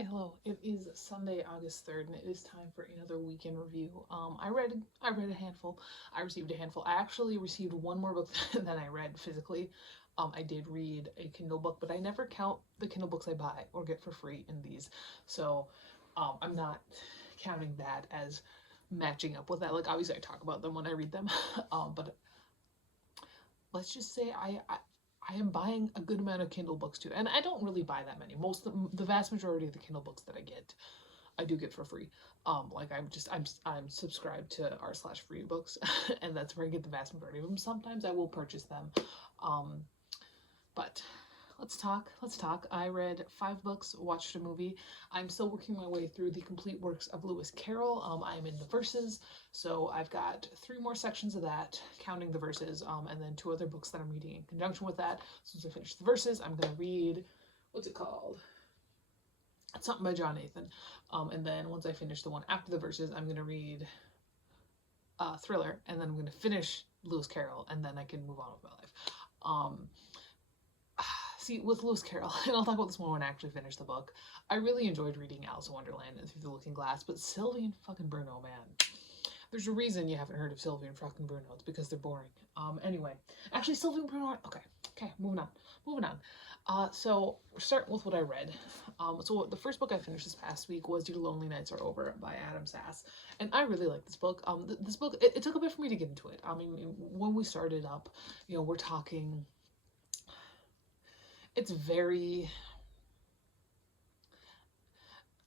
Hi, hello. It is Sunday, August 3rd, and it is time for another weekend review. I read a handful. I received a handful. I actually received one more book than I read physically. I did read a Kindle book, but I never count the Kindle books I buy or get for free in these. So, I'm not counting that as matching up with that. Like, obviously, I talk about them when I read them. But let's just say I am buying a good amount of Kindle books too, and I don't really buy that many. The vast majority of the Kindle books that I get, I do get for free. Like I'm subscribed to r/free books, and that's where I get the vast majority of them. Sometimes I will purchase them, um, but let's talk. I read 5 books, watched a movie. I'm still working my way through the complete works of Lewis Carroll. I am in the verses, so I've got 3 more sections of that, counting the verses, and then 2 other books that I'm reading in conjunction with that. So once I finish the verses, I'm gonna read, what's it called? It's something by John Nathan. And then once I finish the one after the verses, I'm gonna read Thriller, and then I'm gonna finish Lewis Carroll, and then I can move on with my life. Um, See, with Lewis Carroll, and I'll talk about this more when I actually finish the book, I really enjoyed reading Alice in Wonderland and Through the Looking Glass, but Sylvie and fucking Bruno, man. There's a reason you haven't heard of Sylvie and fucking Bruno. It's because they're boring. Anyway. Actually, Sylvie and Bruno okay, moving on. So we're starting with what I read. So the first book I finished this past week was Your Lonely Nights Are Over by Adam Sass. And I really like this book. This book, it took a bit for me to get into it. I mean, when we started up, we're talking, it's very,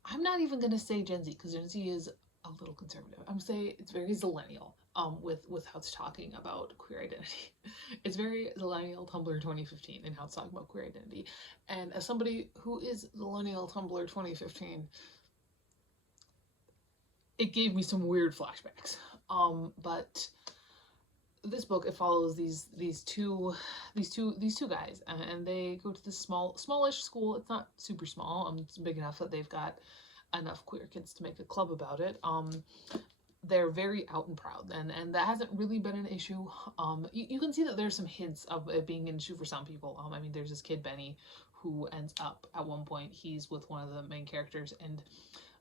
I'm not even gonna say Gen Z because Gen Z is a little conservative. I'm saying it's very zillennial. With how it's talking about queer identity, it's very zillennial Tumblr 2015 and how it's talking about queer identity. And as somebody who is zillennial Tumblr 2015, it gave me some weird flashbacks. But this book, it follows these two guys, and they go to this smallish school. It's not super small. It's big enough that they've got enough queer kids to make a club about it. They're very out and proud, and that hasn't really been an issue. You can see that there's some hints of it being an issue for some people. I mean, there's this kid Benny who ends up at one point, he's with one of the main characters, and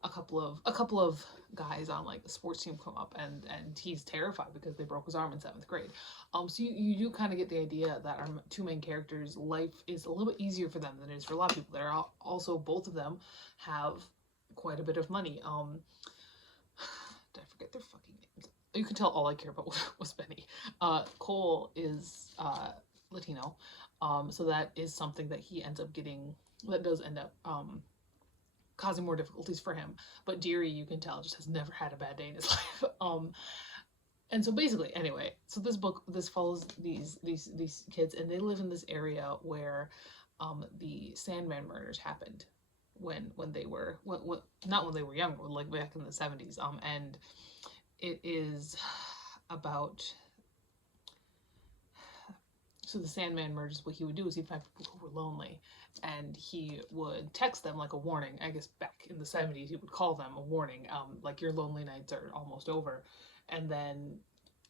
a couple of guys on like the sports team come up, and he's terrified because they broke his arm in 7th grade. So you do kind of get the idea that our 2 main characters' life is a little bit easier for them than it is for a lot of people. They're also, both of them have quite a bit of money. Did I forget their fucking names? You can tell all I care about was Benny. Cole is Latino, so that is something that he ends up getting, that does end up causing more difficulties for him. But Deary, you can tell, just has never had a bad day in his life. And so basically, anyway, so this follows these kids, and they live in this area where the Sandman murders happened when they were not when they were young, like back in the 70s. And it is about, so the Sandman murders, what he would do is he'd find people who were lonely, and he would text them like a warning. I guess back in the 70s, he would call them a warning, like, your lonely nights are almost over. And then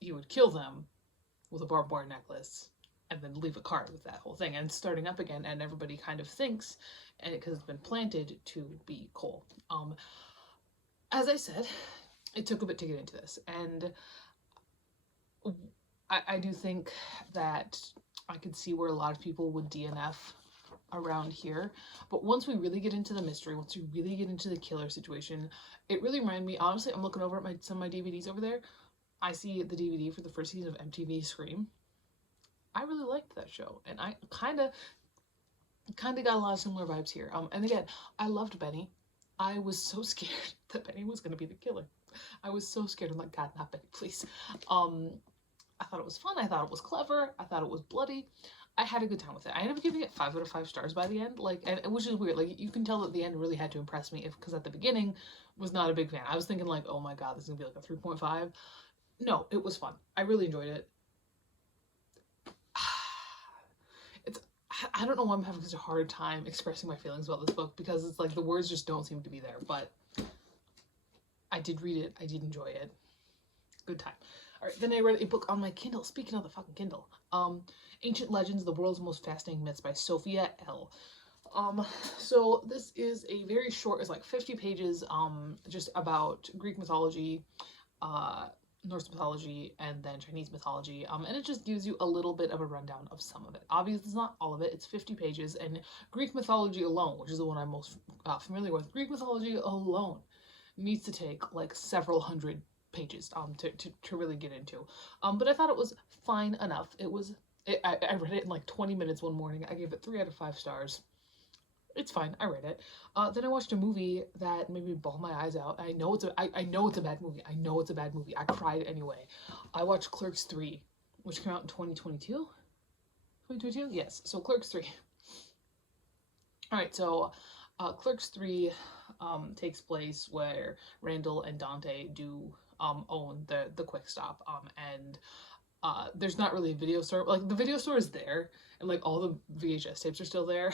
he would kill them with a barbed wire necklace, and then leave a card with that whole thing, and starting up again, and everybody kind of thinks, and because it's been planted, to be Cole. As I said, it took a bit to get into this, and I do think that I could see where a lot of people would DNF around here, but once we really get into the mystery, once we really get into the killer situation, it really reminded me, honestly, I'm looking over at some of my DVDs over there. I see the DVD for the first season of MTV Scream. I really liked that show, and I kind of got a lot of similar vibes here. And again, I loved Benny. I was so scared that Benny was going to be the killer. I was so scared. I'm like, God, not Benny, please. I thought it was fun. I thought it was clever. I thought it was bloody. I had a good time with it. I ended up giving it 5 out of 5 stars by the end, which is weird. Like, you can tell that the end really had to impress me, because at the beginning was not a big fan. I was thinking like, oh my God, this is gonna be like a 3.5. No, it was fun. I really enjoyed it. I don't know why I'm having such a hard time expressing my feelings about this book, because it's like the words just don't seem to be there, but I did read it. I did enjoy it. Good time. All right, then I read a book on my Kindle. Speaking of the fucking Kindle, Ancient Legends, The World's Most Fascinating Myths by Sophia L. So this is a very short, it's like 50 pages, just about Greek mythology, uh, Norse mythology, and then Chinese mythology. And it just gives you a little bit of a rundown of some of it. Obviously, it's not all of it. It's 50 pages, and Greek mythology alone, which is the one I'm most familiar with, Greek mythology alone needs to take like several hundred pages to really get into. But I thought it was fine enough. I read it in like 20 minutes one morning. I gave it 3 out of 5 stars. It's fine. I read it. Then I watched a movie that made me bawl my eyes out. I know it's a bad movie. I know it's a bad movie. I cried anyway. I watched Clerks 3, which came out in 2022. 2022? Yes. So Clerks 3. All right. So Clerks 3 takes place where Randall and Dante do own the Quick Stop. And there's not really a video store. Like the video store is there, and like all the VHS tapes are still there.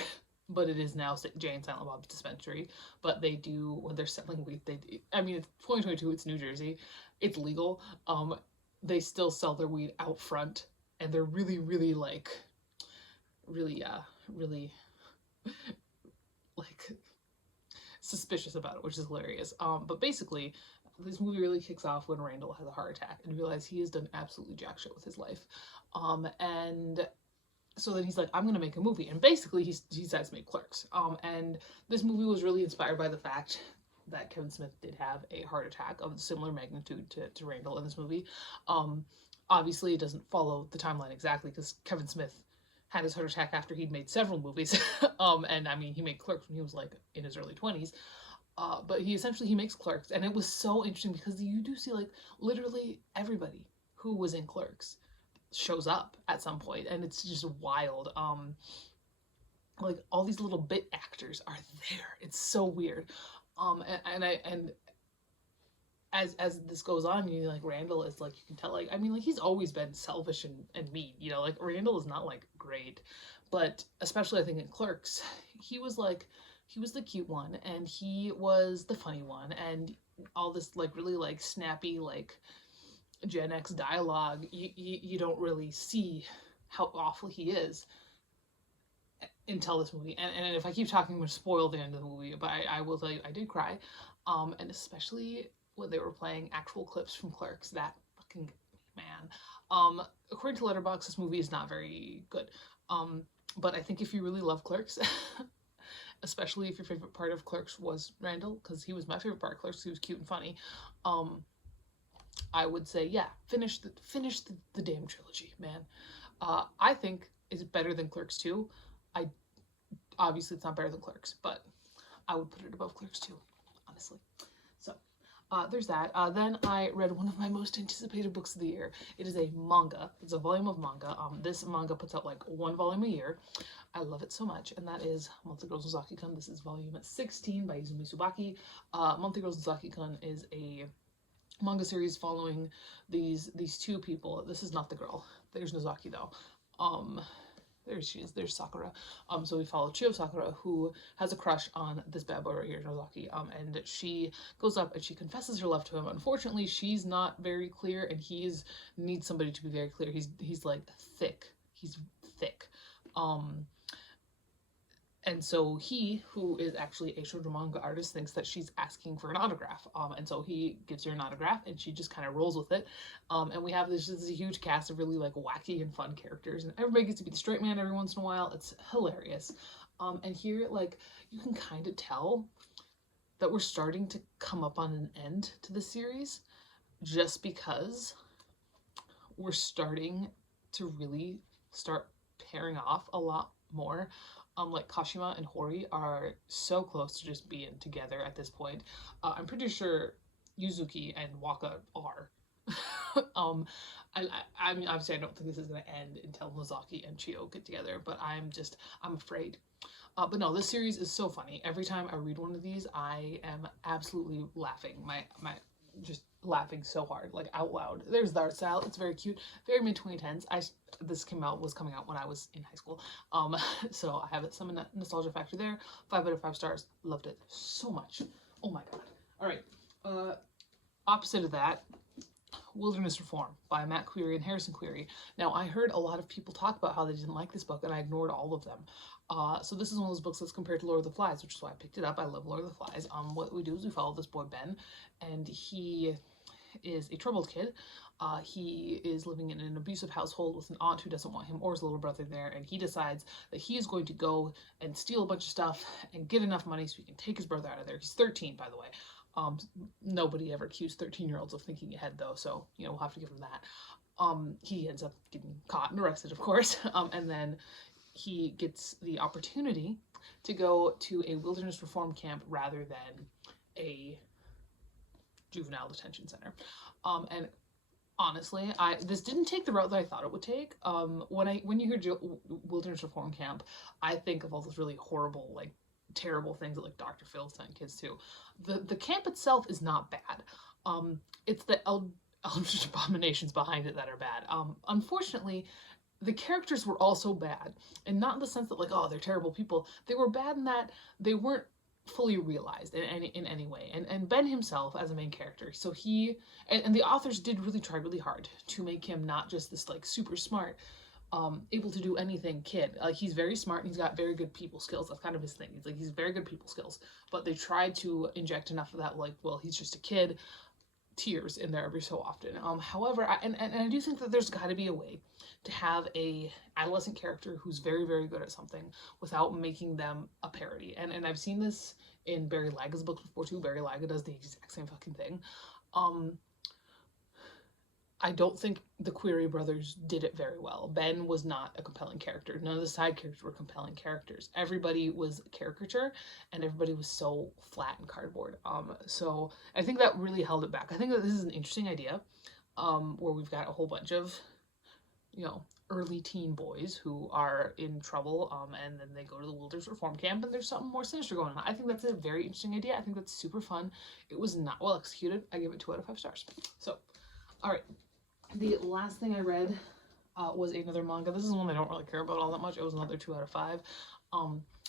But it is now Jay and Silent Bob's dispensary. But they do, when they're selling weed, I mean, it's 2022, it's New Jersey, it's legal. They still sell their weed out front, and they're really, really like, really, really, like, suspicious about it, which is hilarious. But basically, this movie really kicks off when Randall has a heart attack and realizes he has done absolutely jack shit with his life. And so then he's like, I'm gonna make a movie, and basically he decides to make Clerks. And this movie was really inspired by the fact that Kevin Smith did have a heart attack of similar magnitude to Randall in this movie. Obviously it doesn't follow the timeline exactly because Kevin Smith had his heart attack after he'd made several movies. And I mean, he made Clerks when he was like in his early 20s. But he makes Clerks, and it was so interesting because you do see like literally everybody who was in Clerks shows up at some point, and it's just wild. Like all these little bit actors are there. It's so weird. And as this goes on, you like Randall is like, you can tell, like, I mean, like he's always been selfish and mean, you know, like Randall is not like great, but especially I think in Clerks, he was the cute one, and he was the funny one, and all this like really like snappy like Gen X dialogue, you don't really see how awful he is until this movie. And if I keep talking, I'm going to spoil the end of the movie, but I will tell you, I did cry. And especially when they were playing actual clips from Clerks, that fucking man. According to Letterboxd, this movie is not very good. But I think if you really love Clerks, especially if your favorite part of Clerks was Randall, because he was my favorite part of Clerks, he was cute and funny, I would say, yeah, finish the damn trilogy, man. I think it's better than Clerks 2. Obviously it's not better than Clerks, but I would put it above Clerks 2, honestly. So there's that. Then I read one of my most anticipated books of the year. It is a manga. It's a volume of manga. This manga puts out like 1 volume a year. I love it so much, and that is Monthly Girls Nozaki-kun. This is volume 16 by Izumi Tsubaki. Monthly Girls Nozaki-kun is a manga series following these 2 people. This is not the girl. There's Nozaki though. There she is. There's Sakura. So we follow Chiyo Sakura, who has a crush on this bad boy right here, Nozaki. And she goes up and she confesses her love to him. Unfortunately, she's not very clear, and needs somebody to be very clear. He's like thick. He's thick. And so he, who is actually a shoujo manga artist, thinks that she's asking for an autograph. And so he gives her an autograph, and she just kind of rolls with it. And we have this huge cast of really like wacky and fun characters, and everybody gets to be the straight man every once in a while. It's hilarious. And here, like, you can kind of tell that we're starting to come up on an end to the series, just because we're starting to really start pairing off a lot more. Like Kashima and Hori are so close to just being together at this point. I'm pretty sure Yuzuki and Waka are. I mean, obviously I don't think this is going to end until Nozaki and Chiyo get together, but I'm afraid. But no, this series is so funny. Every time I read one of these, I am absolutely laughing. My just laughing so hard, like out loud. There's the art style. It's very cute, very mid 2010s. This was coming out when I was in high school. So I have some nostalgia factor there. 5 out of 5 stars. Loved it so much. Oh my god. All right. Opposite of that, Wilderness Reform by Matt Query and Harrison Query. Now, I heard a lot of people talk about how they didn't like this book, and I ignored all of them. So this is one of those books that's compared to Lord of the Flies, which is why I picked it up. I love Lord of the Flies. What we do is we follow this boy, Ben, and he is a troubled kid. He is living in an abusive household with an aunt who doesn't want him or his little brother there, and he decides that he is going to go and steal a bunch of stuff and get enough money so he can take his brother out of there. He's 13, by the way. Nobody ever accused 13-year-olds of thinking ahead, though, so, you know, we'll have to give him that. He ends up getting caught and arrested, of course, and then he gets the opportunity to go to a wilderness reform camp rather than a juvenile detention center. And honestly, this didn't take the route that I thought it would take. When you hear wilderness reform camp, I think of all those really horrible, like, terrible things that, like, Dr. Phil sent kids to. The camp itself is not bad. It's the eldritch abominations behind it that are bad. Unfortunately, the characters were also bad, and not in the sense that, like, oh, they're terrible people. They were bad in that they weren't fully realized in any way. And Ben himself as a main character, so he and the authors did really try really hard to make him not just this, like, super smart, able to do anything kid. Like, he's very smart and he's got very good people skills. That's kind of his thing. He's very good people skills, but they tried to inject enough of that, like, well, he's just a kid, tears in there every so often. However, I do think that there's got to be a way to have a adolescent character who's very, very good at something without making them a parody. And I've seen this in Barry Laga's book before too. Barry Laga does the exact same fucking thing. I don't think the Query brothers did it very well. Ben was not a compelling character. None of the side characters were compelling characters. Everybody was caricature, and everybody was so flat and cardboard. So I think that really held it back. I think that this is an interesting idea, where we've got a whole bunch of, you know, early teen boys who are in trouble, and then they go to the Wilderness Reform Camp, and there's something more sinister going on. I think that's a very interesting idea. I think that's super fun. It was not well executed. I give it 2 out of 5 stars. So, all right. The last thing I read was another manga. This is one I don't really care about all that much. It was another 2 out of 5.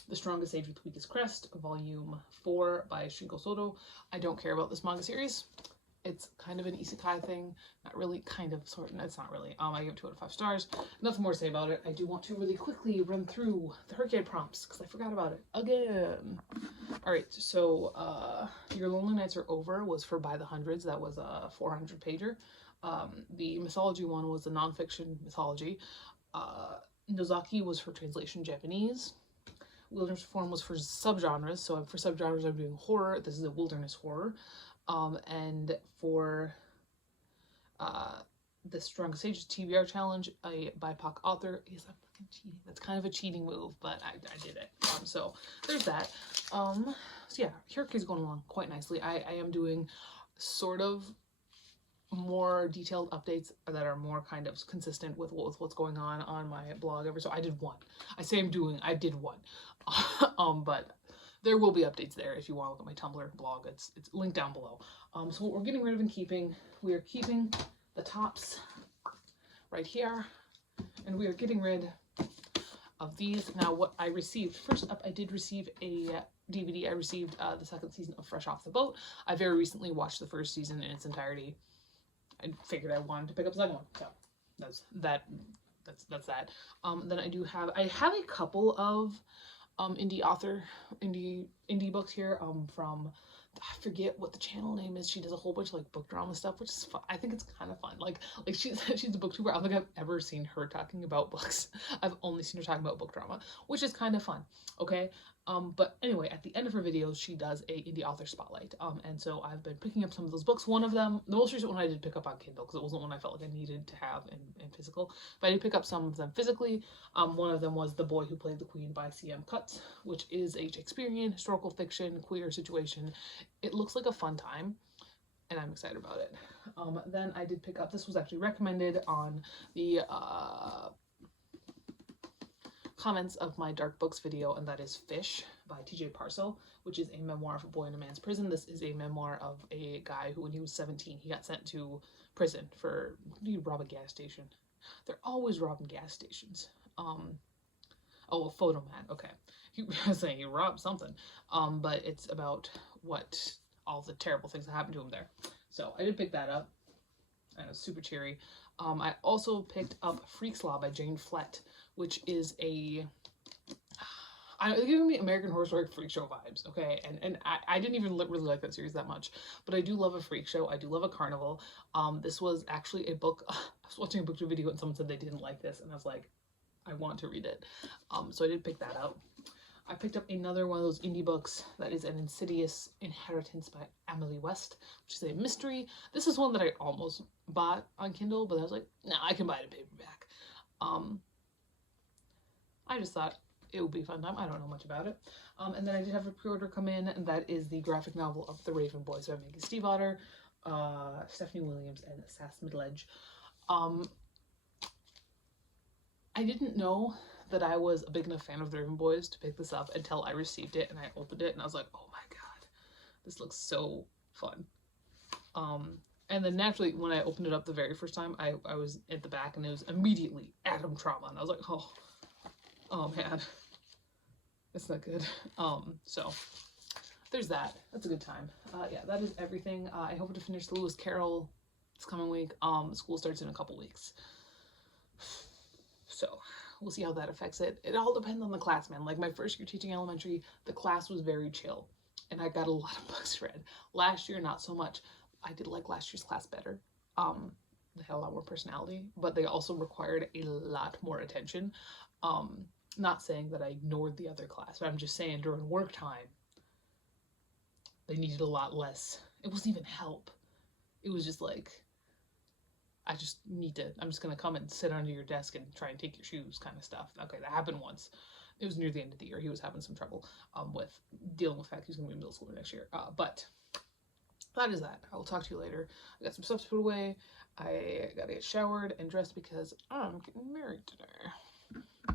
The Strongest Age with the Weakest Crest, Volume 4 by Shingo Soto. I don't care about this manga series. It's kind of an isekai thing. Not really, kind of, sort of. It's not really. I give it 2 out of 5 stars. Nothing more to say about it. I do want to really quickly run through the Hercade prompts, because I forgot about it again. Alright, so Your Lonely Nights Are Over was for By the Hundreds. That was a 400-pager. The mythology one was the nonfiction mythology. Nozaki was for translation Japanese. Wilderness Reform was for subgenres. So for subgenres, I'm doing horror. This is a wilderness horror. And for the Strongest Ages TBR challenge, a BIPOC author is a fucking cheating. That's kind of a cheating move, but I did it. So there's that. So yeah, Hercade's going along quite nicely. I am doing sort of more detailed updates that are more kind of consistent with what's going on my blog ever. So I did 1. I say I did 1. But there will be updates there if you want to look at my Tumblr blog. It's linked down below. So what we're getting rid of and keeping, we are keeping the tops right here, and we are getting rid of these. Now, what I received, first up, I did receive a DVD. I received the 2nd season of Fresh Off the Boat. I very recently watched the 1st season in its entirety. I figured I wanted to pick up the 2nd one, so that's that. Then I have a couple of indie books here from, I forget what the channel name is. She does a whole bunch of, like, book drama stuff, which is fun. I think it's kind of fun. Like she's a booktuber. I don't think I've ever seen her talking about books. I've only seen her talking about book drama, which is kind of fun. Okay. But anyway, at the end of her videos, she does a indie author spotlight. And so I've been picking up some of those books. One of them, the most recent one I did pick up on Kindle, because it wasn't one I felt like I needed to have in physical, but I did pick up some of them physically. One of them was The Boy Who Played the Queen by C.M. Cutts, which is a Shakespearean historical fiction queer situation. It looks like a fun time, and I'm excited about it. Then I did pick up, this was actually recommended on the comments of my Dark Books video, and that is Fish by T.J. Parcell, which is a memoir of a boy in a man's prison. This is a memoir of a guy who, when he was 17, he got sent to prison for, you rob a gas station. They're always robbing gas stations. Oh, a photo man, okay. He was saying he robbed something. But it's about all the terrible things that happened to him there. So I did pick that up. and it was super cheery. I also picked up Freaks Law by Jane Flett, which is it's giving me American Horror Story Freak Show vibes, okay? And I didn't even really like that series that much, but I do love a freak show. I do love a carnival. This was actually a book. I was watching a BookTube video and someone said they didn't like this, and I was like, I want to read it. So I did pick that up. I picked up another one of those indie books that is An Insidious Inheritance by Emily West, which is a mystery. This is one that I almost bought on Kindle, but I was like, nah, I can buy it in paperback. I just thought it would be a fun time. I don't know much about it. And then I did have a pre-order come in, and that is the graphic novel of The Raven Boys by Maggie Stiefvater, Stephanie Williams, and Sass Middledge. I didn't know that I was a big enough fan of The Raven Boys to pick this up until I received it and I opened it and I was like, oh my god, this looks so fun. And then naturally, when I opened it up the very first time, I was at the back and it was immediately Adam Trauma, and I was like, oh man, it's not good. So there's that. That's a good time. Yeah, that is everything. I hope to finish the Lewis Carroll this coming week. School starts in a couple weeks, so we'll see how that affects it. It all depends on the class, man. Like my first year teaching elementary, the class was very chill and I got a lot of books read. Last year, not so much. I did like last year's class better. They had a lot more personality, but they also required a lot more attention. Not saying that I ignored the other class, but I'm just saying during work time, they needed a lot less. It wasn't even help. It was just like, I'm just gonna come and sit under your desk and try and take your shoes kind of stuff. Okay, that happened once. It was near the end of the year. He was having some trouble with dealing with the fact he's gonna be in middle school next year. But that is that. I will talk to you later. I got some stuff to put away. I gotta get showered and dressed because I'm getting married today.